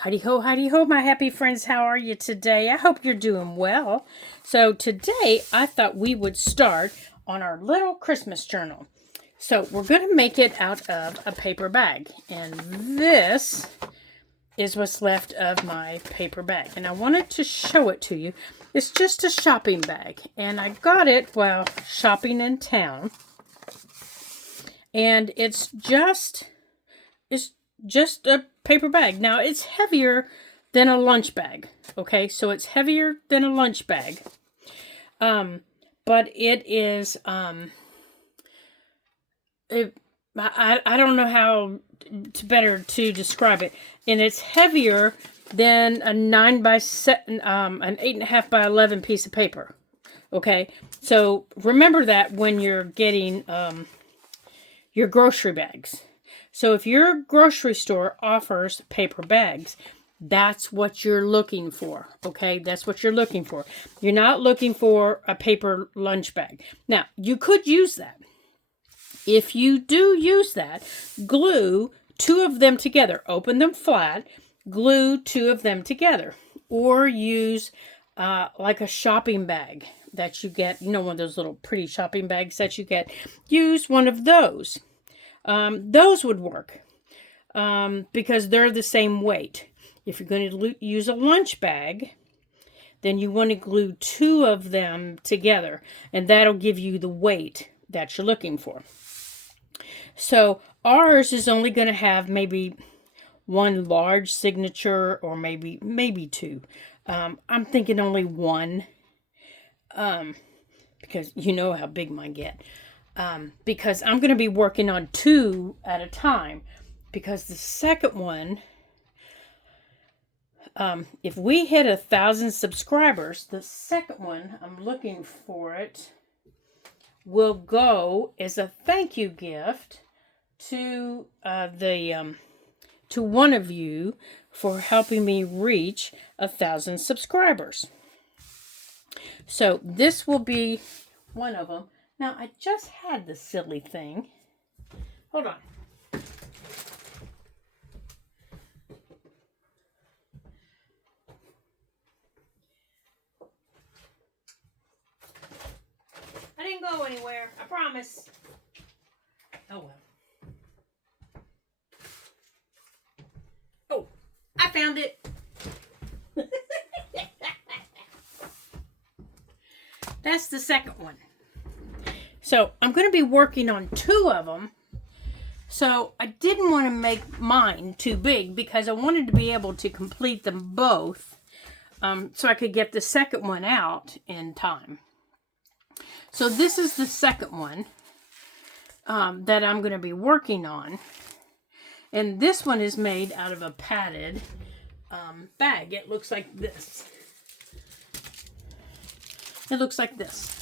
Heidi ho, my happy friends. How are you today? I hope you're doing well. So, today I thought we would start on our little Christmas journal. So, we're going to make it out of a paper bag. And this is what's left of my paper bag. And I wanted to show it to you. It's just a shopping bag. And I got it while shopping in town. And it's just a paper bag. Now, it's heavier than a lunch bag. Okay, so it's heavier than a lunch bag. But it is, I don't know how better to describe it. And it's heavier than a 9 by 7, an 8.5 by 11 piece of paper. Okay, so remember that when you're getting your grocery bags. So if your grocery store offers paper bags, that's what you're looking for, okay? That's what you're looking for. You're not looking for a paper lunch bag. Now, you could use that. If you do use that, glue 2 of them together. Open them flat, glue 2 of them together. Or use like a shopping bag that you get, you know, one of those little pretty shopping bags that you get. Use one of those. Those would work because they're the same weight. If you're going to use a lunch bag, then you want to glue 2 of them together, and that'll give you the weight that you're looking for. So ours is only going to have maybe 1 large signature, or maybe 2. I'm thinking only 1, because you know how big mine get. Because I'm going to be working on 2 at a time, because the second one, if we hit 1,000 subscribers, the second one, I'm looking for it, will go as a thank you gift to to one of you for helping me reach 1,000 subscribers. So this will be one of them. Now, I just had the silly thing. Hold on. I didn't go anywhere. I promise. Oh, well. Oh, I found it. That's the second one. So I'm going to be working on 2 of them. So I didn't want to make mine too big because I wanted to be able to complete them both, so I could get the second one out in time. So this is the second one that I'm going to be working on. And this one is made out of a padded bag. It looks like this. It looks like this.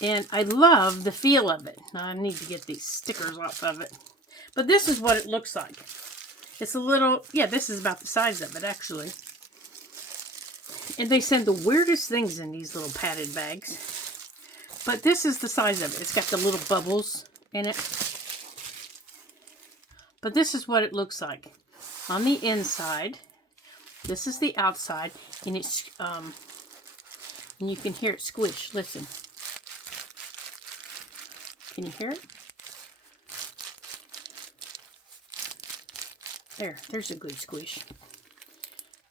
And I love the feel of it. Now I need to get these stickers off of it. But this is what it looks like. It's a little, yeah, this is about the size of it, actually. And they send the weirdest things in these little padded bags. But this is the size of it. It's got the little bubbles in it. But this is what it looks like. On the inside, this is the outside. And it's, and you can hear it squish. Listen. Can you hear it? There's a good squish.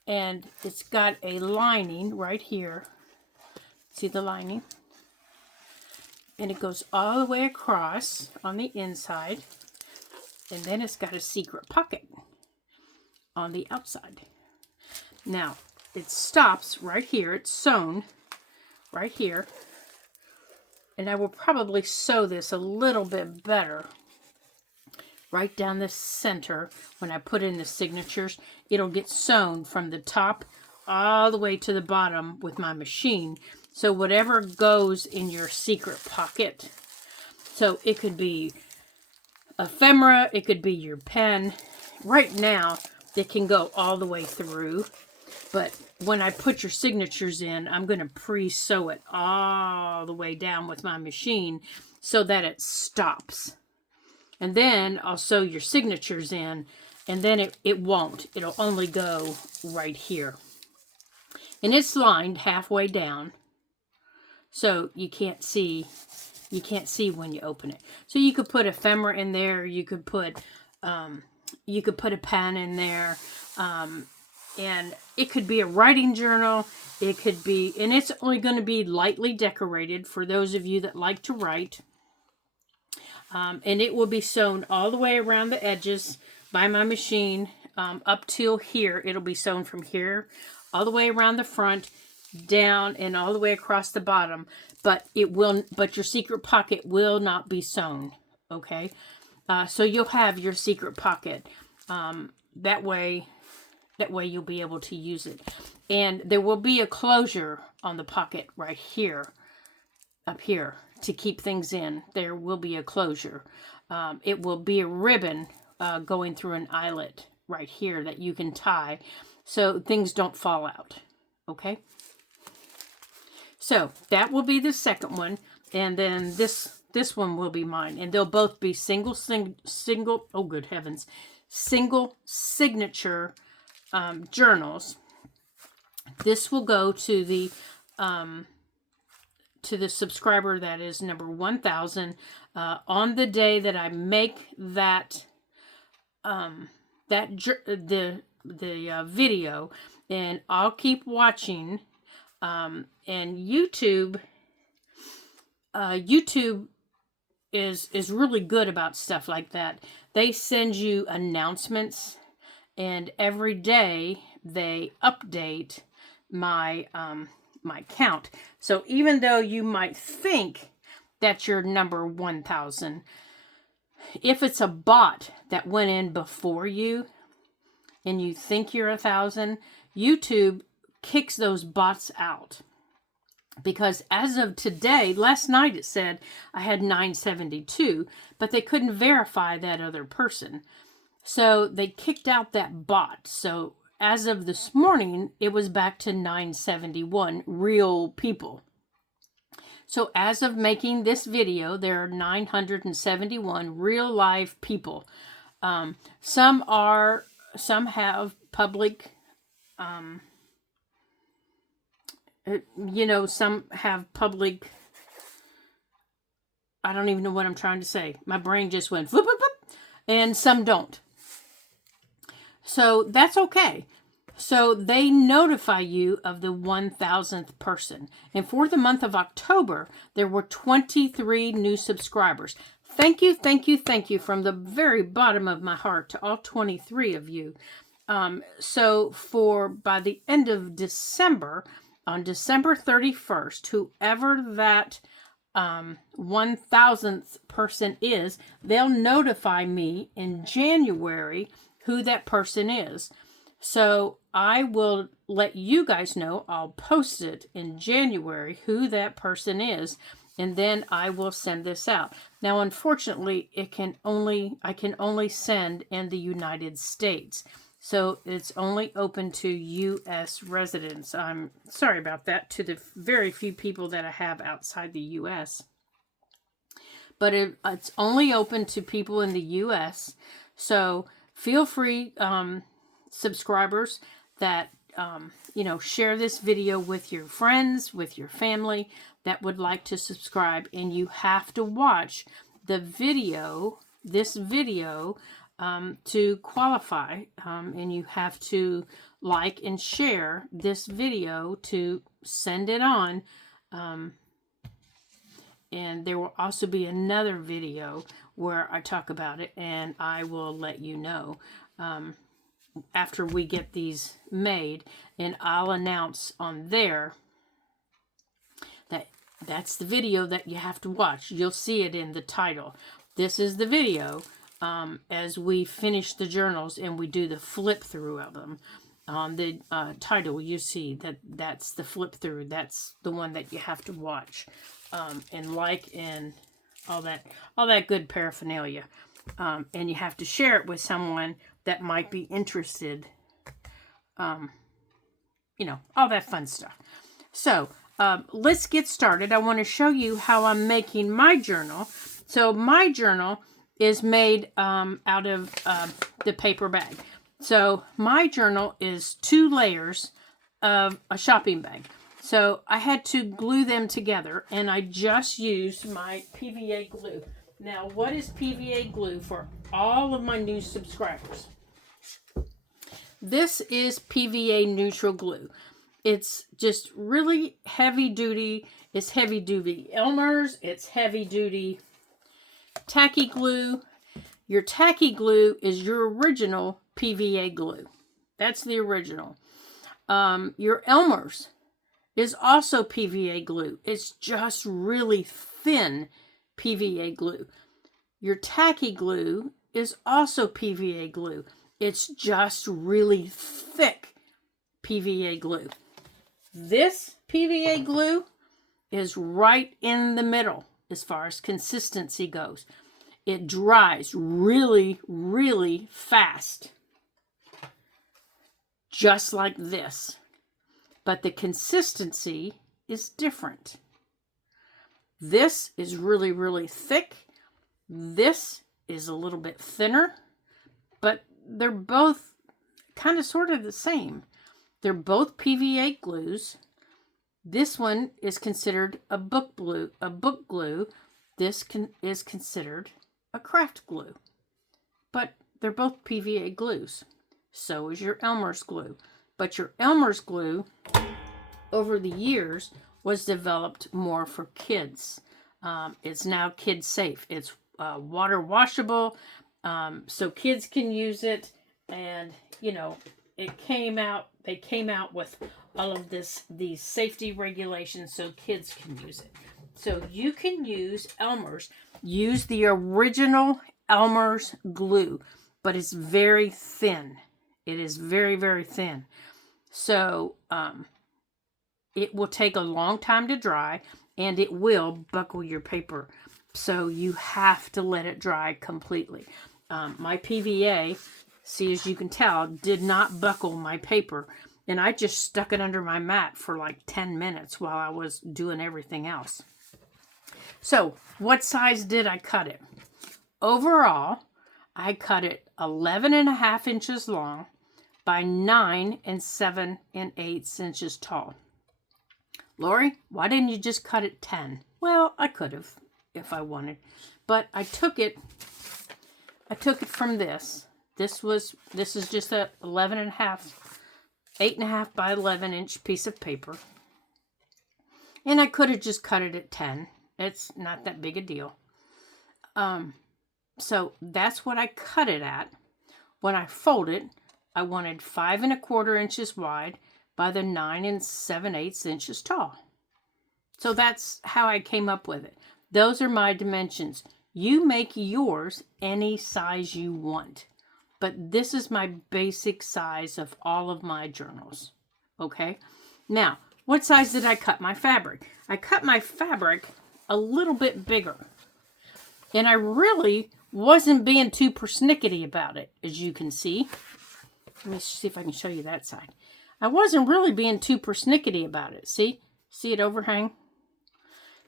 And it's got a lining right here. See the lining? And it goes all the way across on the inside. And then it's got a secret pocket on the outside. Now, it stops right here. It's sewn right here. And I will probably sew this a little bit better right down the center. When I put in the signatures, it'll get sewn from the top all the way to the bottom with my machine. So whatever goes in your secret pocket, so it could be ephemera, it could be your pen. Right now, it can go all the way through. But when I put your signatures in, I'm going to pre-sew it all the way down with my machine so that it stops. And then I'll sew your signatures in And then it won't. It'll only go right here. And it's lined halfway down. So you can't see when you open it. So you could put ephemera in there. You could put a pen in there. And it could be a writing journal. It could be, and it's only going to be lightly decorated for those of you that like to write. And it will be sewn all the way around the edges by my machine up till here. It'll be sewn from here all the way around the front, down, and all the way across the bottom. But your secret pocket will not be sewn. Okay, so you'll have your secret pocket. That way you'll be able to use it. And there will be a closure on the pocket right here, up here, to keep things in. There will be a closure. It will be a ribbon going through an eyelet right here that you can tie so things don't fall out. Okay? So that will be the second one. And then this one will be mine. And they'll both be single, oh good heavens, single signature journals. This will go to the subscriber that is number 1,000 on the day that I make the video, and I'll keep watching. And YouTube is really good about stuff like that. They send you announcements, and every day they update my my count. So even though you might think that you're number 1,000, if it's a bot that went in before you and you think you're 1,000, YouTube kicks those bots out. Because as of today, last night it said I had 972, but they couldn't verify that other person. So they kicked out that bot. So as of this morning, it was back to 971 real people. So as of making this video, there are 971 real live people. Some have public, some have public, I don't even know what I'm trying to say. My brain just went, whoop, whoop, whoop, and some don't. So that's okay. So they notify you of the 1,000th person. And for the month of October, there were 23 new subscribers. Thank you, thank you, thank you from the very bottom of my heart to all 23 of you. So by the end of December, on December 31st, whoever that 1,000th person is, they'll notify me in January who that person is. So I will let you guys know. I'll post it in January who that person is, and then I will send this out. Now, unfortunately, I can only send in the United States. So it's only open to U.S. residents. I'm sorry about that, to the very few people that I have outside the U.S. But it's only open to people in the U.S. So feel free, subscribers, that, share this video with your friends, with your family that would like to subscribe. And you have to watch this video, to qualify. And you have to like and share this video to send it on. And there will also be another video where I talk about it, and I will let you know after we get these made, and I'll announce on there that that's the video that you have to watch. You'll see it in the title. This is the video as we finish the journals and we do the flip through of them. On the title, you see that's the flip through. That's the one that you have to watch and like, and all that good paraphernalia. And you have to share it with someone that might be interested. All that fun stuff. So let's get started. I want to show you how I'm making my journal. So my journal is made out of the paper bag. So my journal is 2 layers of a shopping bag. So I had to glue them together, and I just used my PVA glue. Now, what is PVA glue for all of my new subscribers? This is PVA neutral glue. It's just really heavy duty. It's heavy duty Elmer's. It's heavy duty tacky glue. Your tacky glue is your original PVA glue. That's the original. Your Elmer's is also PVA glue. It's just really thin PVA glue. Your tacky glue is also PVA glue. It's just really thick PVA glue. This PVA glue is right in the middle as far as consistency goes. It dries really, really fast. Just like this. But the consistency is different. This is really, really thick. This is a little bit thinner. But they're both kind of sort of the same. They're both PVA glues. This one is considered a book glue. This is considered a craft glue. But they're both PVA glues. So is your Elmer's glue. But your Elmer's glue, over the years, was developed more for kids. It's now kid safe. It's water washable, so kids can use it. And you know, they came out with all of these safety regulations so kids can use it. So you can use Elmer's. Use the original Elmer's glue, but it's very thin. It is very, very thin. So it will take a long time to dry, and it will buckle your paper. So you have to let it dry completely. My PVA, see, as you can tell, did not buckle my paper. And I just stuck it under my mat for like 10 minutes while I was doing everything else. So what size did I cut it? Overall, I cut it 11.5 inches long by 9 7/8 inches tall. Lori, why didn't you just cut it 10? Well, I could have if I wanted, but I took it from this. This is just a 8.5 by 11 inch piece of paper. And I could have just cut it at 10. It's not that big a deal. So that's what I cut it at. When I fold it, I wanted 5 1/4 inches wide by the 9 7/8 inches tall. So that's how I came up with it. Those are my dimensions. You make yours any size you want. But this is my basic size of all of my journals. Okay? Now, what size did I cut my fabric? I cut my fabric a little bit bigger. And I really wasn't being too persnickety about it, as you can see. Let me see if I can show you that side. I wasn't really being too persnickety about it. See? See it overhang?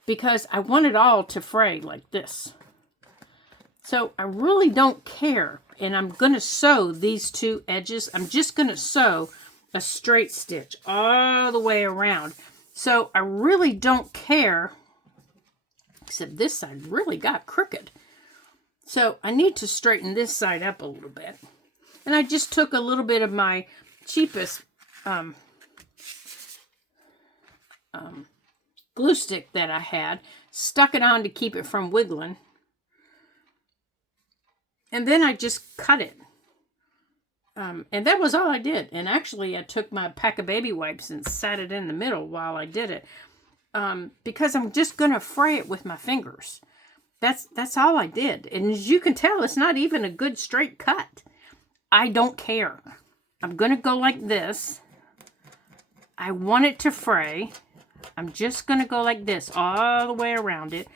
Because I want it all to fray like this. So I really don't care. And I'm going to sew these two edges. I'm just going to sew a straight stitch all the way around. So I really don't care. Except this side really got crooked. So I need to straighten this side up a little bit. And I just took a little bit of my cheapest glue stick that I had, stuck it on to keep it from wiggling. And then I just cut it. And that was all I did. And actually, I took my pack of baby wipes and sat it in the middle while I did it. Because I'm just going to fray it with my fingers. That's all I did. And as you can tell, it's not even a good straight cut. I don't care. I'm going to go like this. I want it to fray. I'm just going to go like this all the way around it.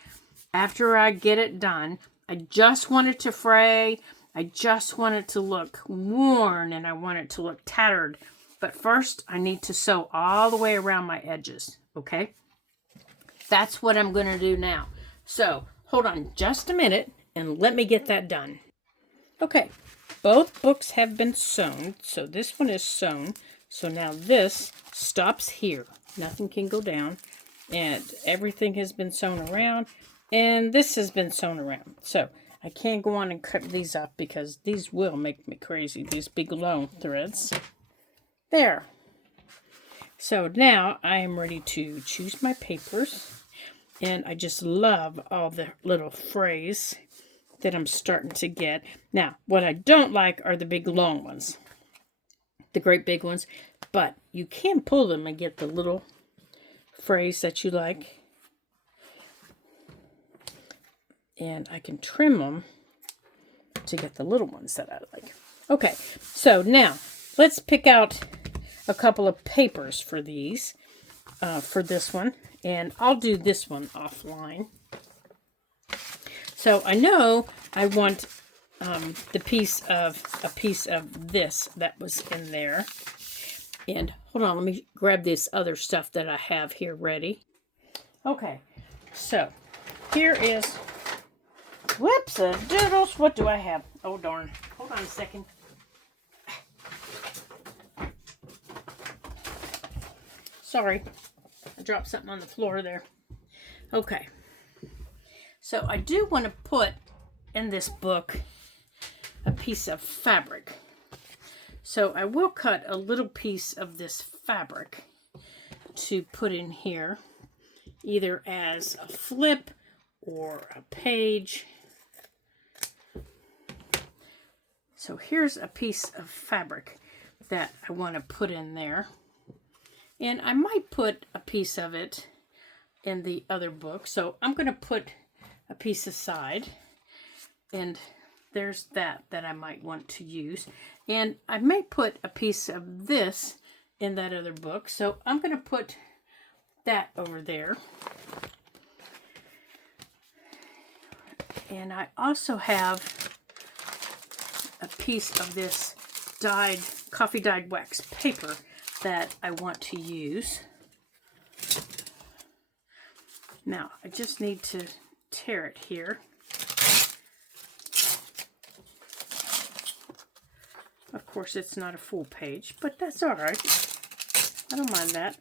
After I get it done, I just want it to fray. I just want it to look worn and I want it to look tattered. But first, I need to sew all the way around my edges. Okay? That's what I'm going to do now. So, hold on just a minute and let me get that done. Okay, both books have been sewn, so this one is sewn. So now this stops here. Nothing can go down, and everything has been sewn around, and this has been sewn around. So I can't go on and cut these up because these will make me crazy, these big long threads. There. So now I am ready to choose my papers, and I just love all the little frays that I'm starting to get. Now, what I don't like are the big long ones, the great big ones, but you can pull them and get the little frays that you like. And I can trim them to get the little ones that I like. Okay, so now let's pick out a couple of papers for these, for this one. And I'll do this one offline. So I know I want a piece of this that was in there. And hold on, let me grab this other stuff that I have here ready. Okay, so here is, whoops, a doodles. What do I have? Oh darn! Hold on a second. Sorry, I dropped something on the floor there. Okay. So I do want to put in this book a piece of fabric. So I will cut a little piece of this fabric to put in here, either as a flip or a page. So here's a piece of fabric that I want to put in there. And I might put a piece of it in the other book. So I'm going to put a piece aside, and there's that I might want to use, and I may put a piece of this in that other book, so I'm going to put that over there. And I also have a piece of this coffee dyed wax paper that I want to use. Now I just need to tear it here. Of course, it's not a full page, but that's all right. I don't mind that.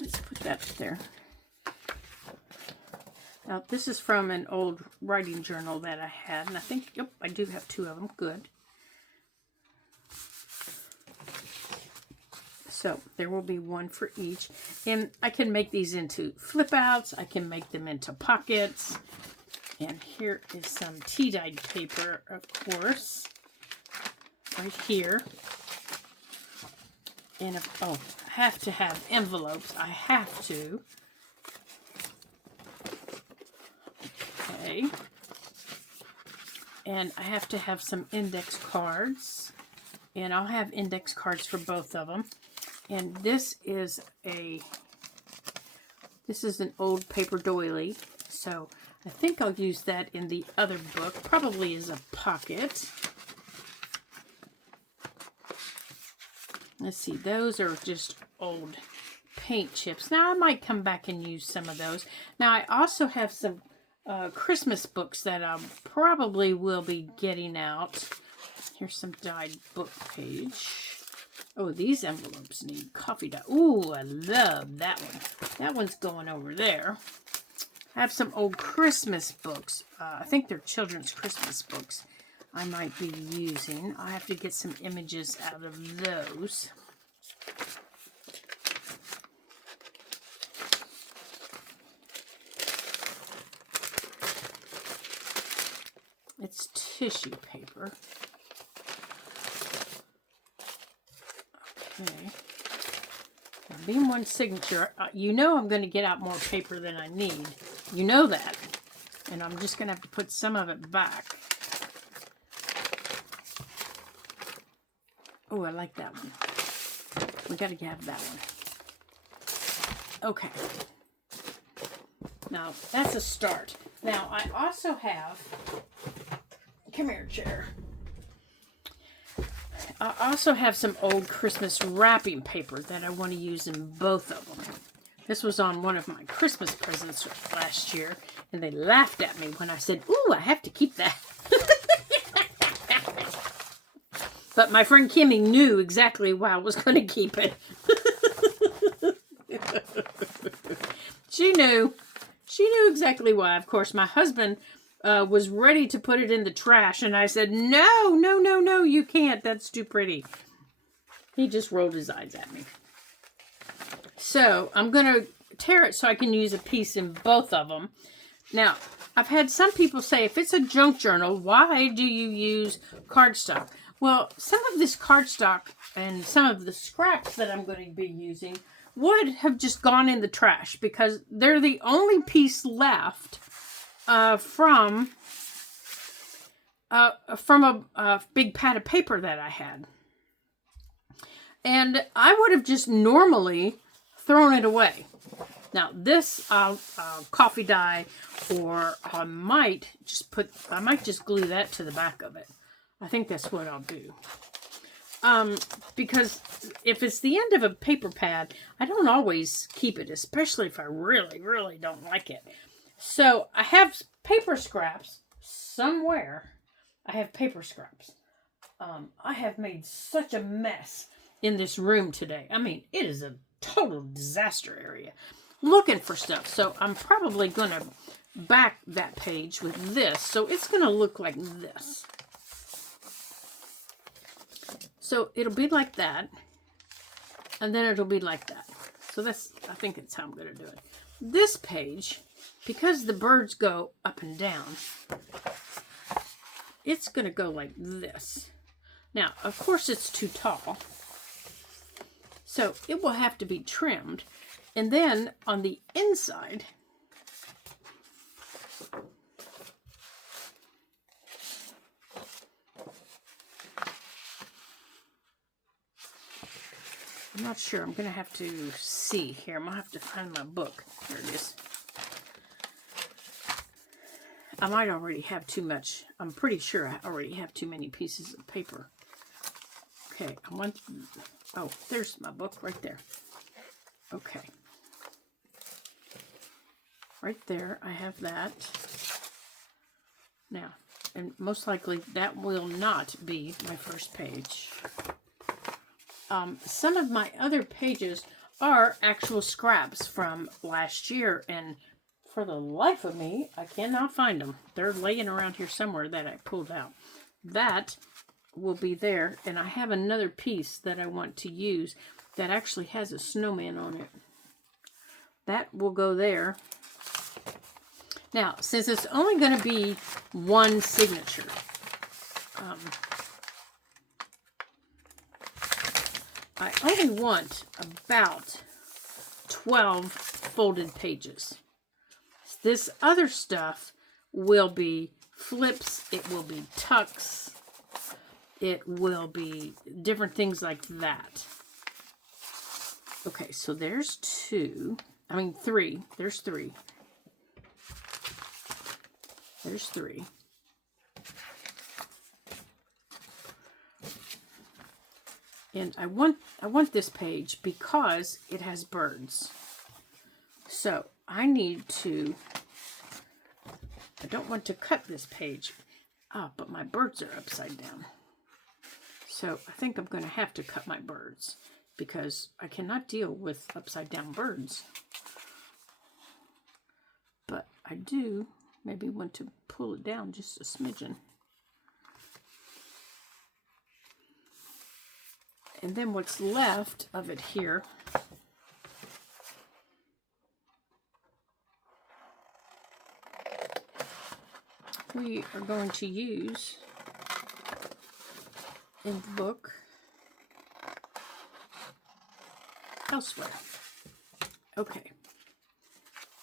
Let's put that there. Now, this is from an old writing journal that I had, and I think, yep, I do have two of them. Good. So there will be one for each. And I can make these into flip outs. I can make them into pockets. And here is some tea-dyed paper, of course, right here. And I have to have envelopes. I have to. Okay. And I have to have some index cards. And I'll have index cards for both of them. And this is an old paper doily, so I think I'll use that in the other book, probably as a pocket. Let's see, those are just old paint chips. Now I might come back and use some of those. Now I also have some Christmas books that I probably will be getting out. Here's some dyed book page. Oh, these envelopes need coffee dye. Ooh, I love that one. That one's going over there. I have some old Christmas books. I think they're children's Christmas books I might be using. I have to get some images out of those. It's tissue paper. Okay. Now, being one signature, you know I'm going to get out more paper than I need. You know that. And I'm just going to have to put some of it back. Oh, I like that one. We got to have that one. Okay. Now, that's a start. Now, I also have... Come here, chair. I also have some old Christmas wrapping paper that I want to use in both of them. This was on one of my Christmas presents last year, and they laughed at me when I said, ooh, I have to keep that. But my friend Kimmy knew exactly why I was going to keep it. She knew. She knew exactly why. Of course, my husband was ready to put it in the trash, and I said, no, no, no, no, you can't. That's too pretty. He just rolled his eyes at me. So I'm going to tear it so I can use a piece in both of them. Now, I've had some people say, if it's a junk journal, why do you use cardstock? Well, some of this cardstock and some of the scraps that I'm going to be using would have just gone in the trash because they're the only piece left from a big pad of paper that I had. And I would have just normally thrown it away. Now this coffee dye, or I might just glue that to the back of it. I think that's what I'll do. Because if it's the end of a paper pad, I don't always keep it, especially if I really, really don't like it. So I have paper scraps somewhere. I have paper scraps. I have made such a mess in this room today. I mean, it is a total disaster area looking for stuff. So I'm probably going to back that page with this. So it's going to look like this. So it'll be like that, and then it'll be like that. So I think that's how I'm going to do it. This page, because the birds go up and down, it's going to go like this. Now, of course, it's too tall, so it will have to be trimmed. And then on the inside, I'm not sure. I'm going to have to see here. I'm going to have to find my book. Here it is. I might already have too much. I'm pretty sure I already have too many pieces of paper. Okay, oh, there's my book right there. Okay. Right there, I have that. Now, and most likely that will not be my first page. Some of my other pages are actual scraps from last year, and for the life of me, I cannot find them. They're laying around here somewhere that I pulled out. That will be there, and I have another piece that I want to use that actually has a snowman on it. That will go there. Now, since it's only going to be one signature, I only want about 12 folded pages. This other stuff will be flips, it will be tucks, it will be different things like that. Okay, so there's three. There's three. There's three. And I want this page because it has birds. So I don't want to cut this page. But my birds are upside down. So I think I'm going to have to cut my birds because I cannot deal with upside down birds. But I do maybe want to pull it down just a smidgen. And then what's left of it here we are going to use in the book elsewhere. Okay,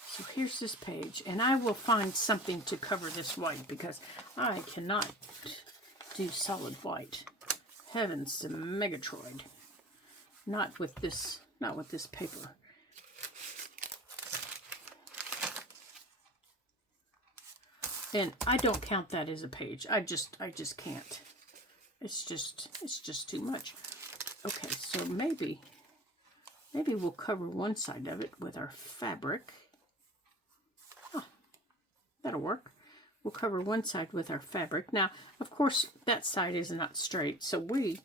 so here's this page, and I will find something to cover this white because I cannot do solid white. Heavens to Megatroid. Not with this paper. And I don't count that as a page. I just can't. It's just too much. Okay, so maybe we'll cover one side of it with our fabric. Oh, that'll work. We'll cover one side with our fabric. Now, of course, that side is not straight, so we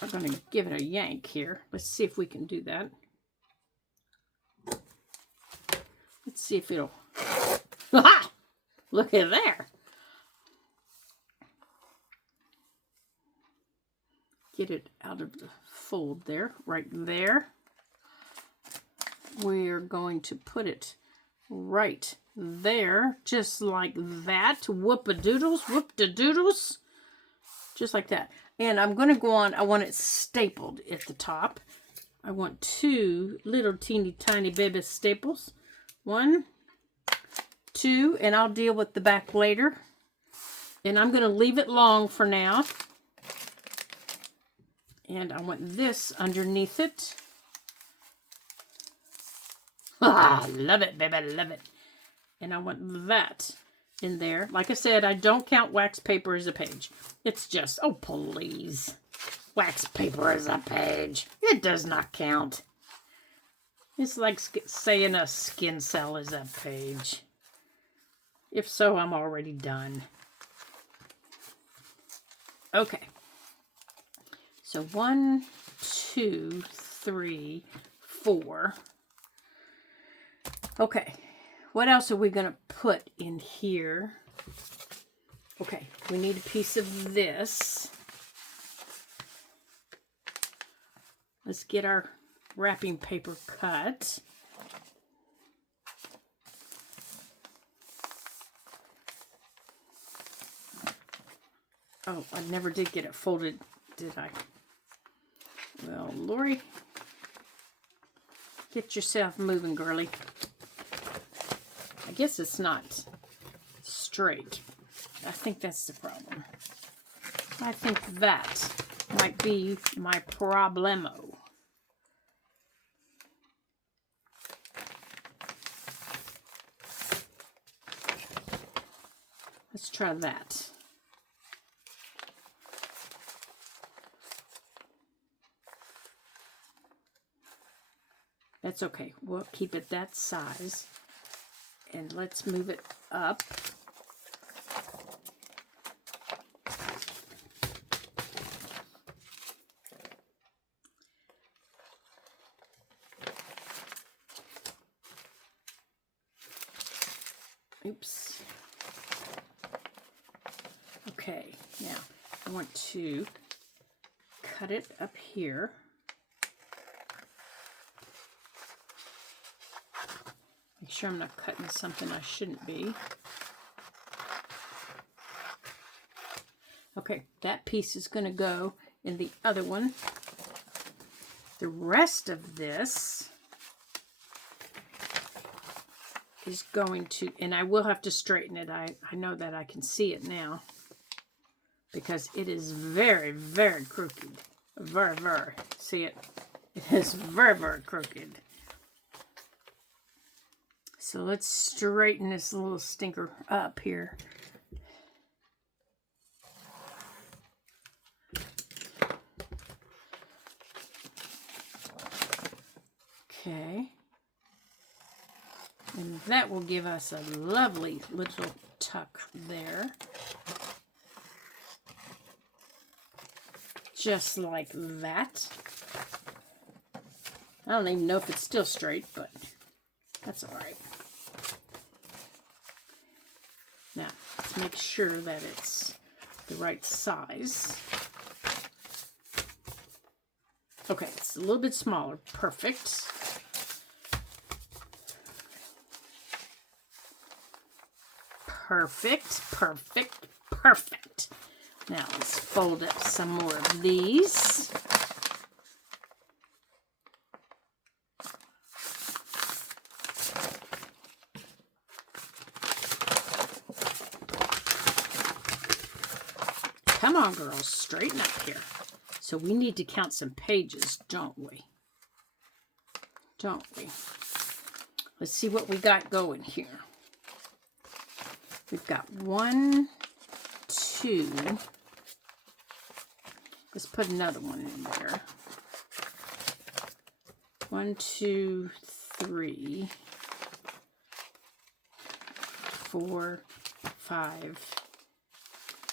are going to give it a yank here. Let's see if we can do that. Let's see if it'll... Ha! Look at there. Get it out of the fold there, right there. We're going to put it right there, just like that. Whoop-a-doodles, whoop-de-doodles. Just like that. And I'm going to go on, I want it stapled at the top. I want 2 little teeny tiny baby staples. 1, 2, and I'll deal with the back later. And I'm going to leave it long for now. And I want this underneath it. Ah, love it, baby, love it. And I want that in there. Like I said, I don't count wax paper as a page. It's just, oh, please. Wax paper as a page. It does not count. It's like saying a skin cell is a page. If so, I'm already done. Okay. So 1, 2, 3, 4. Okay. What else are we going to put in here? Okay. We need a piece of this. Let's get our wrapping paper cut. Oh, I never did get it folded, did I? Well, Lori, get yourself moving, girly. I guess it's not straight. I think that's the problem. I think that might be my problemo. Let's try that. That's okay. We'll keep it that size. And let's move it up. Oops. Okay, now I want to cut it up here. Make sure I'm not cutting something I shouldn't be. Okay, that piece is going to go in the other one. The rest of this is going to, and I will have to straighten it. I know that I can see it now because it is very, very crooked. Very, very. See it? It is very, very crooked. So let's straighten this little stinker up here. Okay. And that will give us a lovely little tuck there. Just like that. I don't even know if it's still straight, but that's all right. Now, let's make sure that it's the right size. Okay, it's a little bit smaller. Perfect. Perfect, perfect, perfect. Now, let's fold up some more of these. Come on, girls, straighten up here. So we need to count some pages, don't we? Don't we? Let's see what we got going here. We've got 1, 2, Let's put another one in there. 1, 2, 3, 4, 5,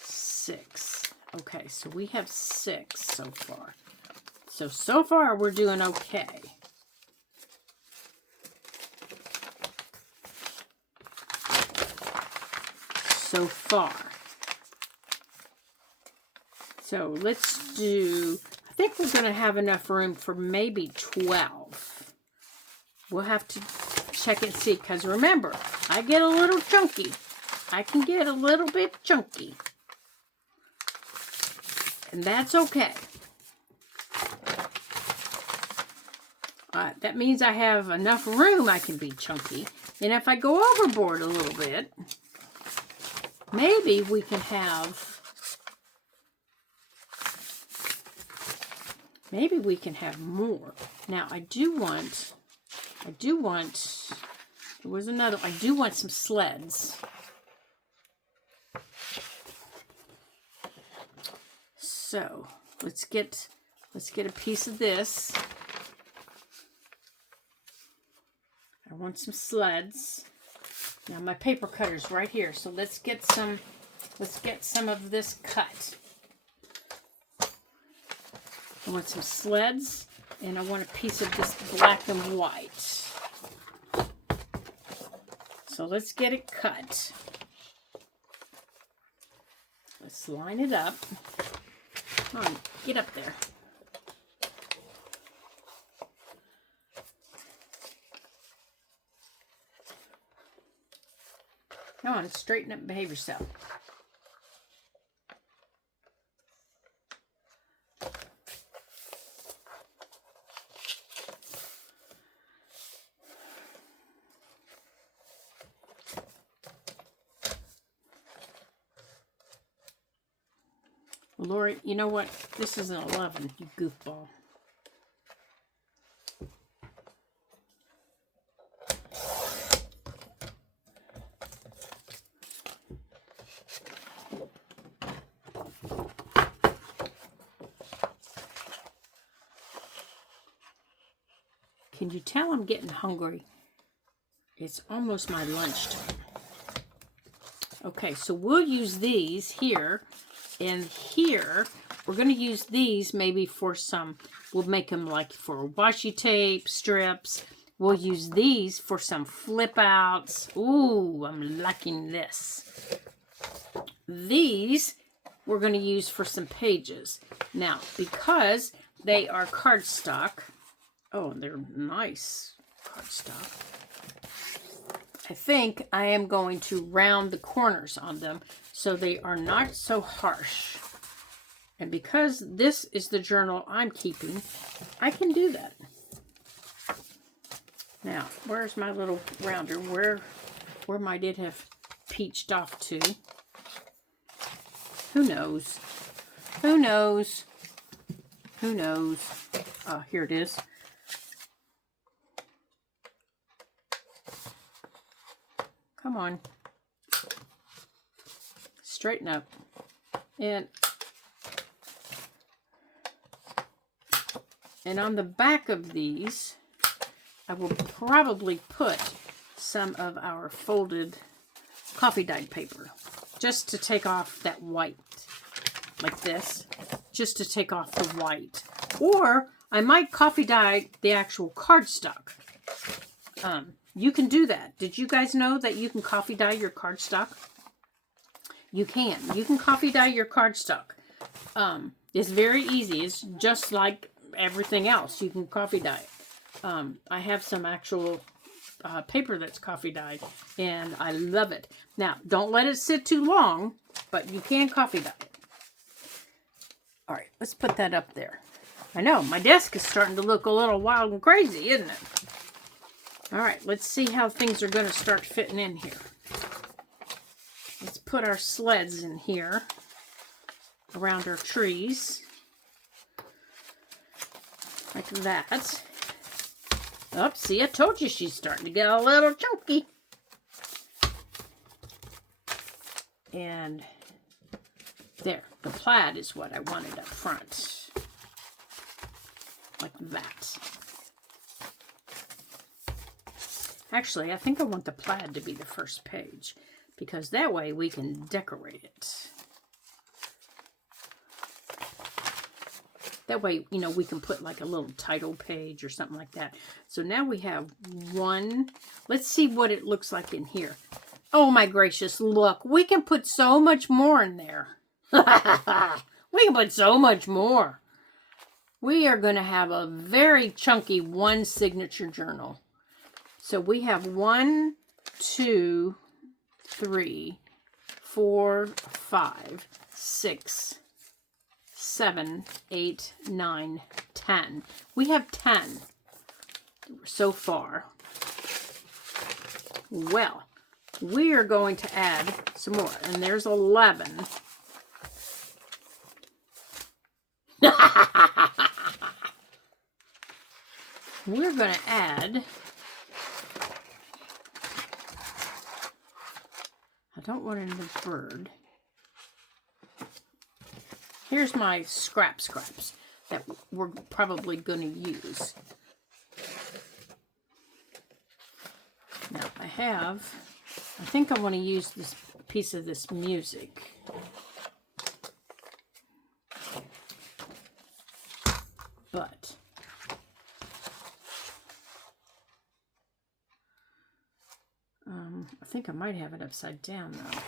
6. Okay, so we have 6 so far. So far we're doing okay. So far. So let's do, I think we're going to have enough room for maybe 12. We'll have to check and see, because remember, I get a little chunky. I can get a little bit chunky. And that's okay. That means I have enough room I can be chunky. And if I go overboard a little bit, maybe we can have more. Now, I do want, there was another, I do want some sleds. So, let's get a piece of this. I want some sleds. Now, my paper cutter's right here, so let's get some of this cut. I want some sleds, and I want a piece of this black and white. So let's get it cut. Let's line it up. Come on, get up there. Come on, straighten up and behave yourself. Lori, you know what? This is an 11, you goofball. Can you tell I'm getting hungry? It's almost my lunchtime. Okay, so we'll use these here. And here, we're going to use these maybe for some, we'll make them like for washi tape, strips. We'll use these for some flip outs. Ooh, I'm liking this. These, we're going to use for some pages. Now, because they are cardstock, oh, they're nice cardstock. I think I am going to round the corners on them so they are not so harsh. And because this is the journal I'm keeping, I can do that. Now, where's my little rounder? Where might it have peached off to? Who knows? Who knows? Who knows? Oh, here it is. Come on. Straighten up. And on the back of these, I will probably put some of our folded coffee dyed paper, just to take off that white, like this, just to take off the white. Or I might coffee dye the actual cardstock. You can do that. Did you guys know that you can coffee dye your cardstock? You can. You can coffee dye your cardstock. It's very easy. It's just like everything else. You can coffee dye it. I have some actual paper that's coffee dyed, and I love it. Now, don't let it sit too long, but you can coffee dye it. All right, let's put that up there. I know, my desk is starting to look a little wild and crazy, isn't it? All right, let's see how things are going to start fitting in here. Let's put our sleds in here around our trees. Like that. Oh, see, I told you she's starting to get a little chunky. There, the plaid is what I wanted up front. Like that. Actually, I think I want the plaid to be the first page, because that way we can decorate it. That way, you know, we can put like a little title page or something like that. So now we have one. Let's see what it looks like in here. Oh my gracious, look. We can put so much more in there. We can put so much more. We are going to have a very chunky one signature journal. So we have 1, 2, 3, 4, 5, 6, 7, 8, 9, 10. We have 10 so far. Well, we are going to add some more. And there's 11. We're going to add... I don't want another bird. Here's my scraps that we're probably going to use. Now I think I want to use this piece of this music. But I think I might have it upside down though.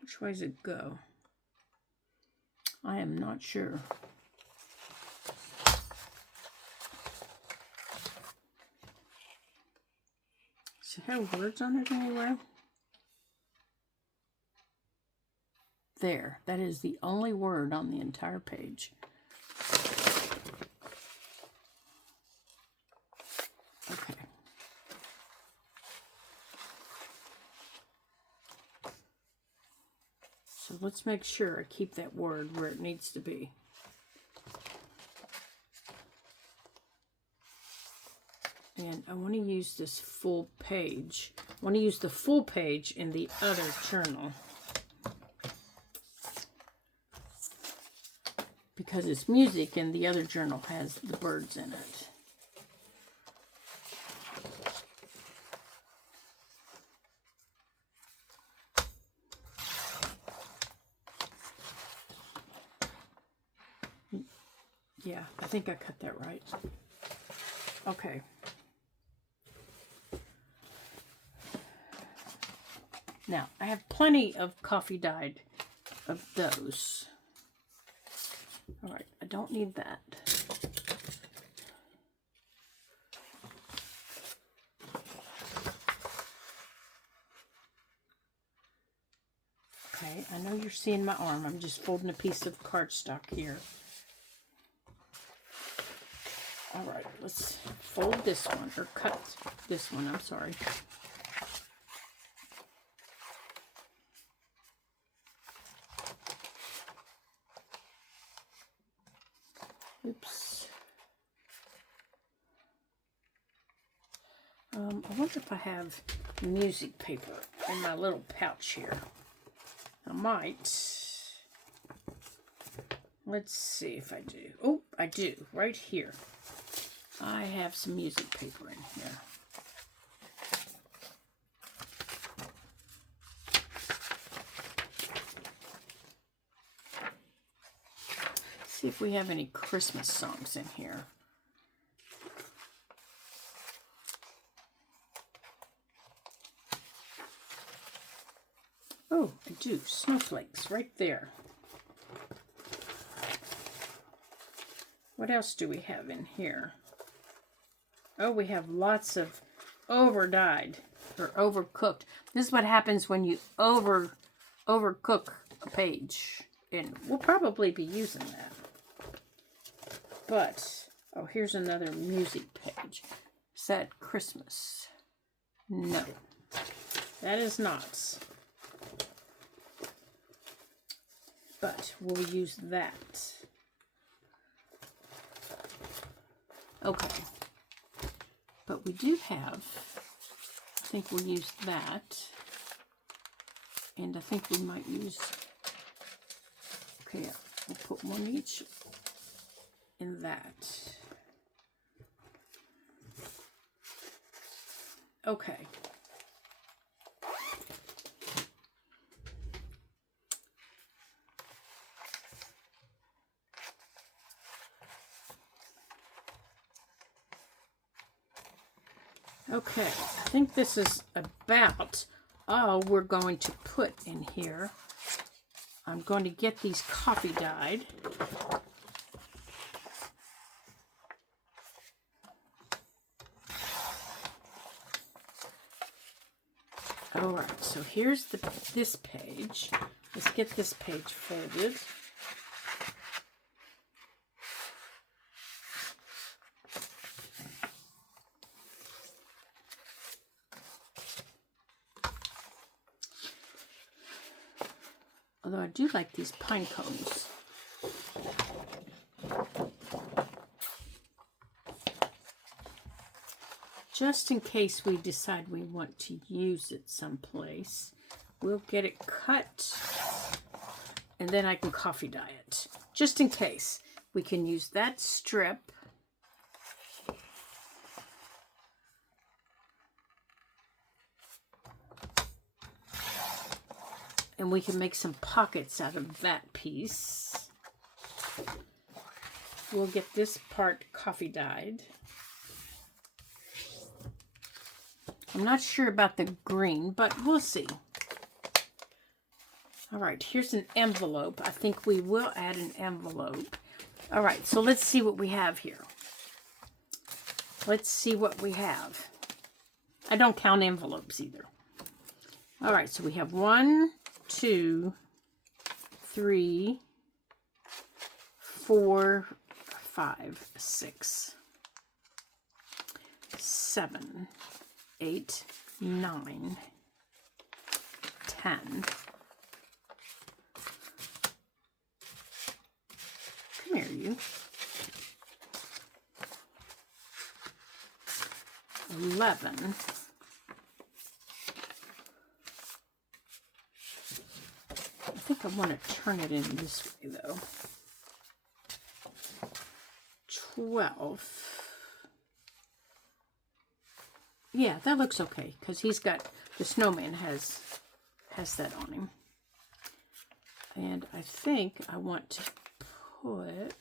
Which way does it go? I am not sure. Does it have words on it anywhere? There. That is the only word on the entire page. Okay. So let's make sure I keep that word where it needs to be. And I want to use this full page. I want to use the full page in the other journal. Because it's music and the other journal has the birds in it. Yeah, I think I cut that right. Okay. Now, I have plenty of coffee dyed of those. All right, I don't need that. Okay, I know you're seeing my arm. I'm just folding a piece of cardstock here. All right, let's fold this one, or cut this one, I'm sorry. Oops. I wonder if I have music paper in my little pouch here. I might. Let's see if I do. Oh, I do, right here. I have some music paper in here. See if we have any Christmas songs in here. Oh, I do. Snowflakes right there. What else do we have in here? Oh, we have lots of over-dyed or overcooked. This is what happens when you overcook a page. And we'll probably be using that. But, oh, here's another music page. Is that Christmas? No, that is not. But we'll use that. Okay. But we do have, I think we'll use that. And I think we might use, okay, we'll put one each in that. Okay. Okay, I think this is about all we're going to put in here. I'm going to get these coffee dyed. All right, so here's this page. Let's get this page folded. Although I do like these pine cones. Just in case we decide we want to use it someplace, we'll get it cut and then I can coffee dye it. Just in case, we can use that strip. And we can make some pockets out of that piece. We'll get this part coffee dyed. I'm not sure about the green, but we'll see. All right, here's an envelope. I think we will add an envelope. All right, so let's see what we have here. Let's see what we have. I don't count envelopes either. All right, so we have 1, 2, 3, 4, 5, 6, 7, 8, 9, 10. Come here, you. 11. I think I want to turn it in this way, though. 12. Yeah, that looks okay, because he's got, the snowman has that on him. And I think I want to put,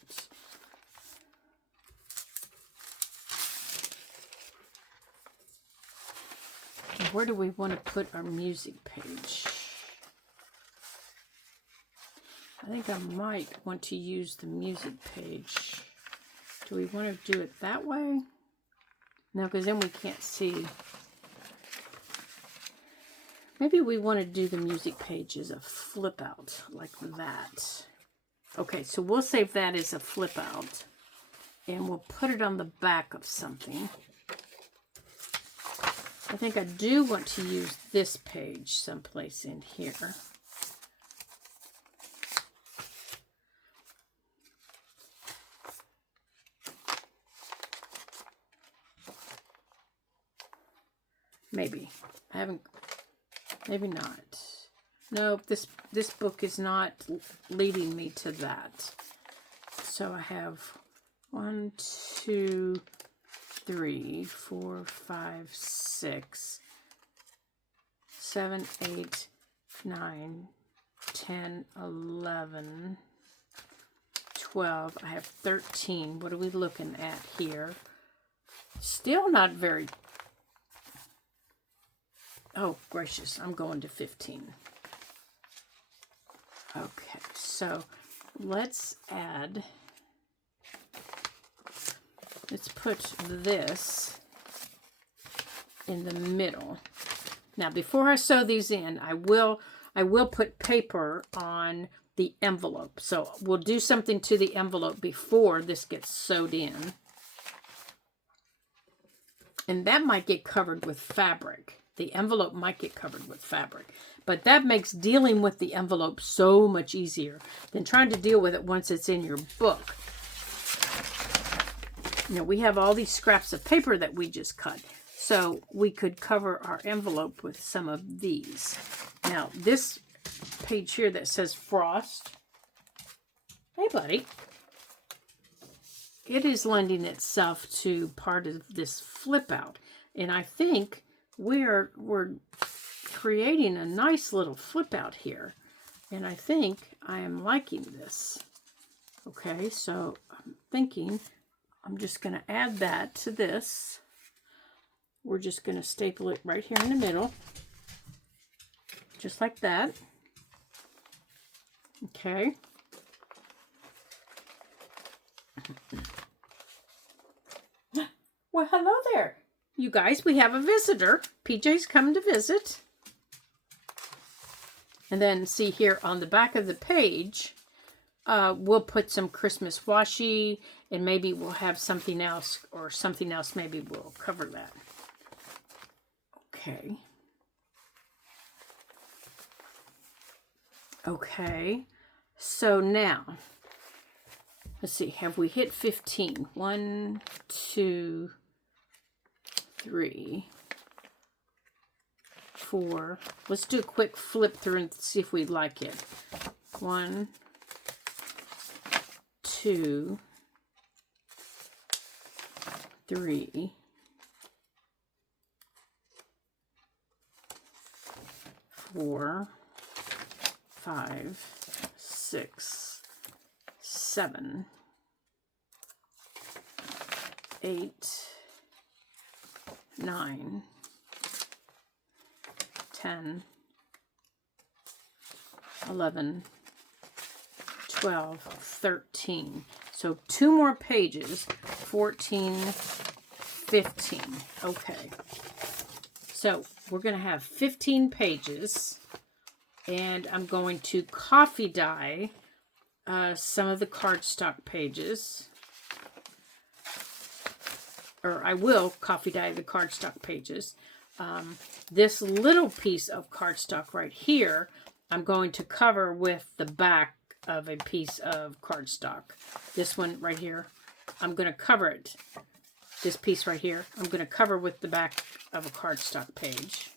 where do we want to put our music page? I think I might want to use the music page. Do we want to do it that way? No, because then we can't see. Maybe we want to do the music page as a flip out, like that. Okay, so we'll save that as a flip out. And we'll put it on the back of something. I think I do want to use this page someplace in here. Maybe. I haven't, maybe not. No, this book is not leading me to that. So I have 1, 2, 3, 4, 5, 6, 7, 8, 9, 10, 11, 12. I have 13. What are we looking at here? Still not very. Oh, gracious. I'm going to 15. Okay, so let's add, let's put this in the middle. Now, before I sew these in, I will put paper on the envelope. So we'll do something to the envelope before this gets sewed in. And that might get covered with fabric. The envelope might get covered with fabric. But that makes dealing with the envelope so much easier than trying to deal with it once it's in your book. You know, we have all these scraps of paper that we just cut. So we could cover our envelope with some of these. Now, this page here that says Frost. Hey, buddy. It is lending itself to part of this flip out. And I think we're creating a nice little flip out here. And I think I am liking this. Okay, so I'm thinking I'm just going to add that to this. We're just going to staple it right here in the middle. Just like that. Okay. Well, hello there. You guys, we have a visitor. PJ's come to visit. And then see here on the back of the page, we'll put some Christmas washi, and maybe we'll have something else, or something else, maybe we'll cover that. Okay. Okay. So now, let's see, have we hit 15? 1, 2, 3, 4. Let's do a quick flip through and see if we like it. 1, 2, 3, 4, 5, 6, 7, 8, 9, 10, 11, 12, 13. So 2 more pages, 14, 15. Okay. So we're going to have 15 pages, and I'm going to coffee dye some of the cardstock pages. Or I will coffee dye the cardstock pages. This little piece of cardstock right here, I'm going to cover with the back of a piece of cardstock. This one right here, I'm going to cover it. This piece right here, I'm going to cover with the back of a cardstock page.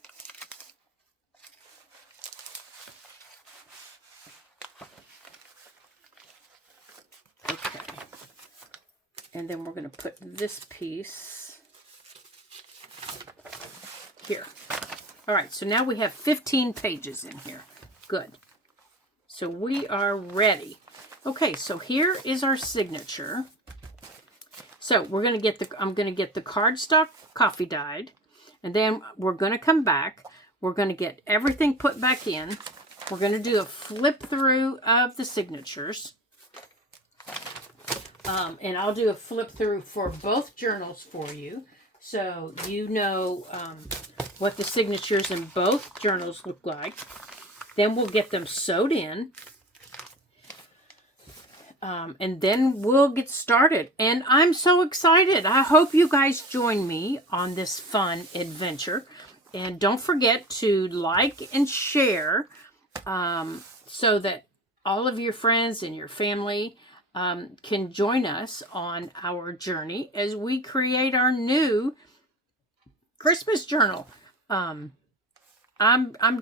Okay. And then we're going to put this piece here. All right, so now we have 15 pages in here. Good. So we are ready. Okay, so here is our signature. So we're going to get I'm going to get the cardstock coffee dyed, and then we're going to come back. We're going to get everything put back in. We're going to do a flip through of the signatures. And I'll do a flip through for both journals for you, so you know what the signatures in both journals look like. Then we'll get them sewed in. And then we'll get started. And I'm so excited. I hope you guys join me on this fun adventure. And don't forget to like and share so that all of your friends and your family can join us on our journey as we create our new Christmas journal. I'm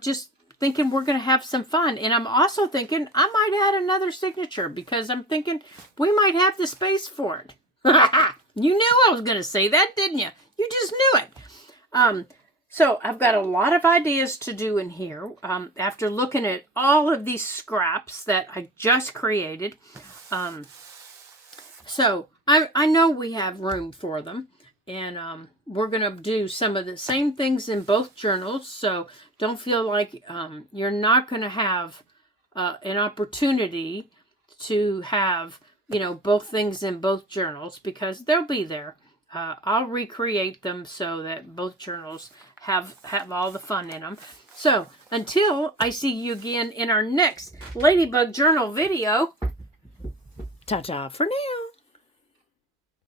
just thinking we're going to have some fun. And I'm also thinking I might add another signature because I'm thinking we might have the space for it. You knew I was going to say that, didn't you? You just knew it. So I've got a lot of ideas to do in here. After looking at all of these scraps that I just created. So I know we have room for them. And we're going to do some of the same things in both journals. So don't feel like you're not going to have an opportunity to have, you know, both things in both journals because they'll be there. I'll recreate them so that both journals have all the fun in them. So until I see you again in our next Ladybug Journal video, ta-ta for now.